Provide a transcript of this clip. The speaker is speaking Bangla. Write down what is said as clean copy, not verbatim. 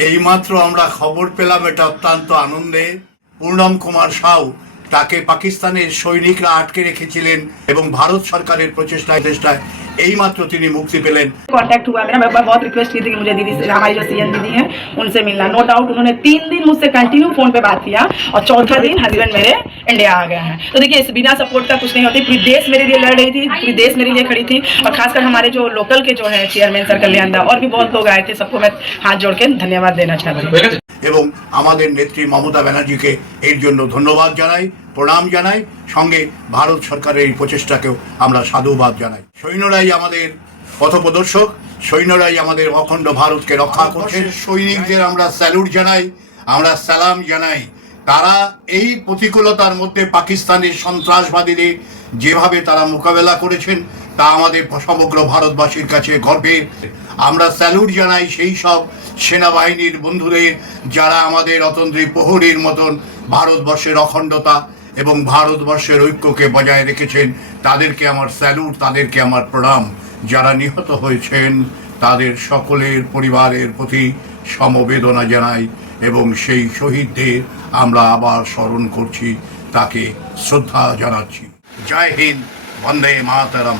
এইমাত্র আমরা খবর পেলাম, এটা অত্যন্ত আনন্দে। পূর্ণম কুমার সাউ, তাকে পাকিস্তানের সৈনিকরা আটকে রেখেছিলেন এবং ভারত সরকারের প্রচেষ্টায় এইমাত্র তিনি মুক্তি পেলেন। कांटेक्ट हुआ मेरा, मैं बहुत रिक्वेस्ट की थी कि मुझे दीदी से, हमारी जो सीएम दीदी हैं उनसे मिलना। नो डाउट उन्होंने 3 दिन मुझसे कंटिन्यू फोन पे बात किया और चौथा दिन हस्बैंड मेरे इंडिया आ गए हैं। तो देखिए, इस बिना सपोर्ट का कुछ नहीं होती। पूरी देश मेरे लिए लड़ रही थी, पूरी देश मेरे लिए खड़ी थी, और खासकर हमारे जो लोकल के जो है चेयरमैन सर कल्याण दा और भी बहुत लोग आए थे। सबको मैं हाथ जोड़ के धन्यवाद देना चाहती हूँ এবং আমাদের নেত্রী মমতা ব্যানার্জিকে এর জন্য ধন্যবাদ জানাই, প্রণাম জানাই। সঙ্গে ভারত সরকারের এই প্রচেষ্টাকেও আমরা সাধুবাদ জানাই। সৈন্যরাই আমাদের পথপ্রদর্শক, সৈন্যরাই আমাদের অখণ্ড ভারতকে রক্ষা করছে। সৈনিকদের আমরা স্যালুট জানাই, আমরা সালাম জানাই। তারা এই প্রতিকূলতার মধ্যে পাকিস্তানের সন্ত্রাসবাদীদের যেভাবে তারা মোকাবেলা করেছেন তা আমাদের সমগ্র ভারতবাসীর কাছে গর্বের। আমরা স্যালুট জানাই সেই সব সেনাবাহিনীর বন্ধুদের যারা আমাদের অতন্দ্রী প্রহরীর মতন ভারতবর্ষের অখণ্ডতা এবং ভারতবর্ষের ঐক্যকে বজায় রেখেছেন। তাদেরকে আমার স্যালুট, তাদেরকে আমার প্রণাম। যারা নিহত হয়েছেন তাদের সকলের পরিবারের প্রতি সমবেদনা জানাই এবং সেই শহীদদের আমরা আবার স্মরণ করছি, তাকে শ্রদ্ধা জানাচ্ছি। জয় হিন্দ, বন্দে মাতরম।